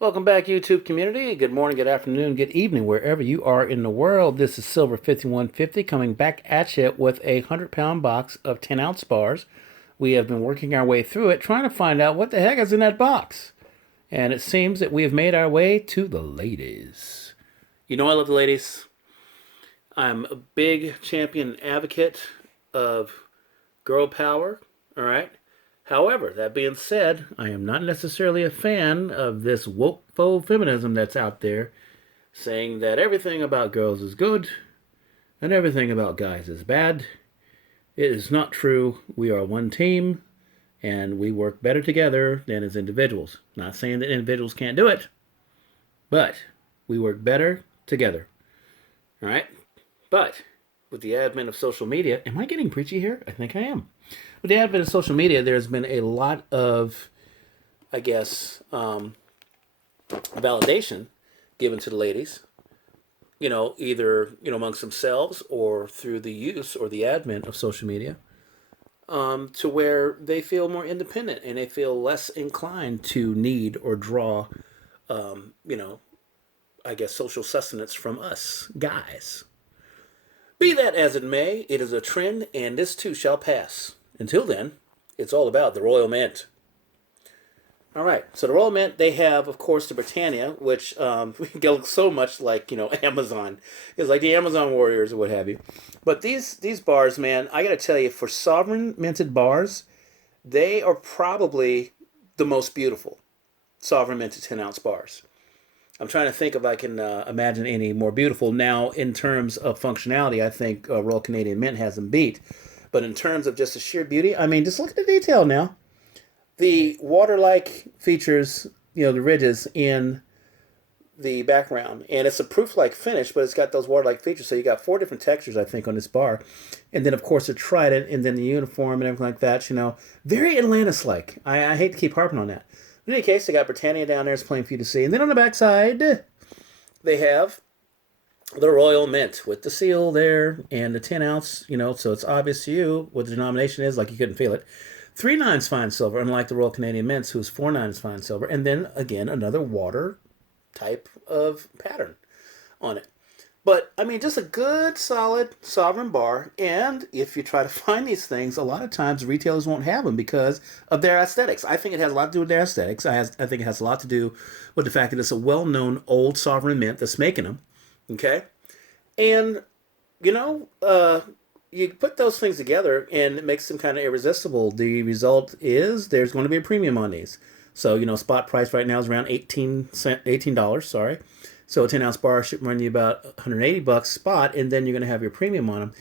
Welcome back, YouTube community. Good morning, good afternoon, good evening, wherever you are in the world. This is Silver 5150 coming back at you with a 100-pound box of 10-ounce bars. We have been working our way through it, trying to find out what the heck is in that box. And it seems that we have made our way to the ladies. You know I love the ladies. I'm a big champion and advocate of girl power, all right? However, that being said, I am not necessarily a fan of this woke faux feminism that's out there saying that everything about girls is good and everything about guys is bad. It is not true. We are one team and we work better together than as individuals. Not saying that individuals can't do it, but we work better together. All right? But with the advent of social media, am I getting preachy here? I think I am. With the advent of social media, there's been a lot of, I guess, validation given to the ladies, either, amongst themselves or through the use or the advent of social media, to where they feel more independent and they feel less inclined to need or draw, I guess, social sustenance from us guys. Be that as it may, it is a trend, and this too shall pass. Until then, it's all about the Royal Mint. All right, so the Royal Mint, they have, of course, the Britannia, which looks so much like, Amazon. It's like the Amazon warriors or what have you. But these bars, man, I got to tell you, for sovereign minted bars, they are probably the most beautiful sovereign minted 10-ounce bars. I'm trying to think if I can imagine any more beautiful. Now, in terms of functionality, I think Royal Canadian Mint has them beat. But in terms of just the sheer beauty, I mean, just look at the detail now. The water-like features, the ridges in the background. And it's a proof-like finish, but it's got those water-like features. So you got 4 different textures, I think, on this bar. And then, of course, the trident and then the uniform and everything like that, Very Atlantis-like. I hate to keep harping on that. In any case, they got Britannia down there. It's plain for you to see. And then on the back side, they have the Royal Mint with the seal there and the 10-ounce, so it's obvious to you what the denomination is, like you couldn't feel it. 3/9 fine silver, unlike the Royal Canadian Mints, who's 4/9 fine silver. And then, again, another water type of pattern on it. But, I mean, just a good, solid, sovereign bar. And if you try to find these things, a lot of times retailers won't have them because of their aesthetics. I think it has a lot to do with their aesthetics. I think it has a lot to do with the fact that it's a well-known old sovereign mint that's making them. Okay? And, you put those things together and it makes them kind of irresistible. The result is there's going to be a premium on these. So, spot price right now is around $18, sorry. So a 10-ounce bar should run you about $180 spot, and then you're going to have your premium on them.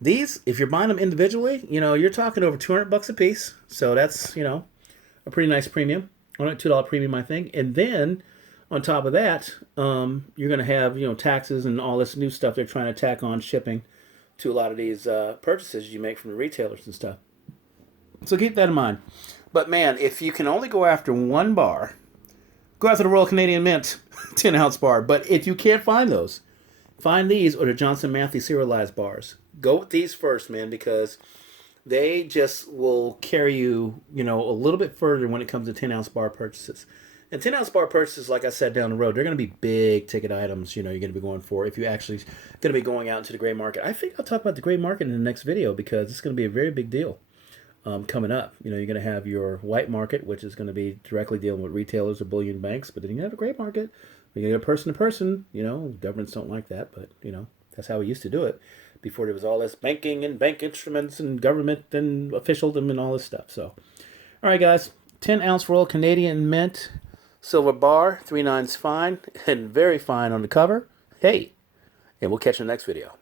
These, if you're buying them individually, you're talking over $200 a piece. So that's, a pretty nice premium. On a $2 premium, I think. And then on top of that, you're going to have, taxes and all this new stuff they're trying to tack on shipping to a lot of these purchases you make from the retailers and stuff. So keep that in mind. But man, if you can only go after one bar, go after the Royal Canadian Mint 10-ounce bar. But if you can't find those, find these or the Johnson Matthey serialized bars. Go with these first, man, because they just will carry you, a little bit further when it comes to 10-ounce bar purchases. And 10-ounce bar purchases, like I said, down the road, they're going to be big ticket items, you're going to be going for if you actually going to be going out into the gray market. I think I'll talk about the gray market in the next video because it's going to be a very big deal coming up. You're going to have your white market, which is going to be directly dealing with retailers or bullion banks, but then you have a gray market. You're going to get person to person. Governments don't like that, but, that's how we used to do it before there was all this banking and bank instruments and government and officialdom and all this stuff. So, all right, guys, 10-ounce Royal Canadian Mint silver bar, 3/9 fine, and very fine on the cover. Hey, and we'll catch you in the next video.